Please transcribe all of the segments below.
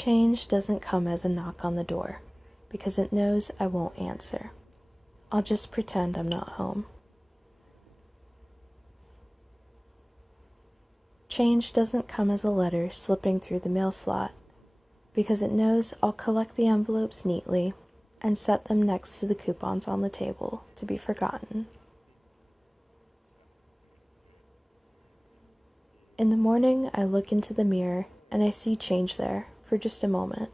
Change doesn't come as a knock on the door, because it knows I won't answer. I'll just pretend I'm not home. Change doesn't come as a letter slipping through the mail slot, because it knows I'll collect the envelopes neatly and set them next to the coupons on the table to be forgotten. In the morning, I look into the mirror and I see change there for just a moment.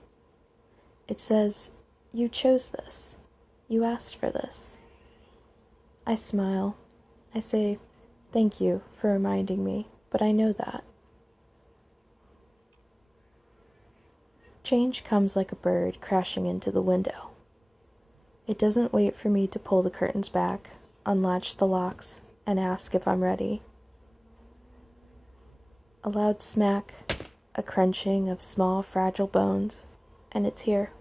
It says, "You chose this. You asked for this." I smile. I say, "Thank you for reminding me, but I know that." Change comes like a bird crashing into the window. It doesn't wait for me to pull the curtains back, unlatch the locks, and ask if I'm ready. A loud smack, a crunching of small, fragile bones, and it's here.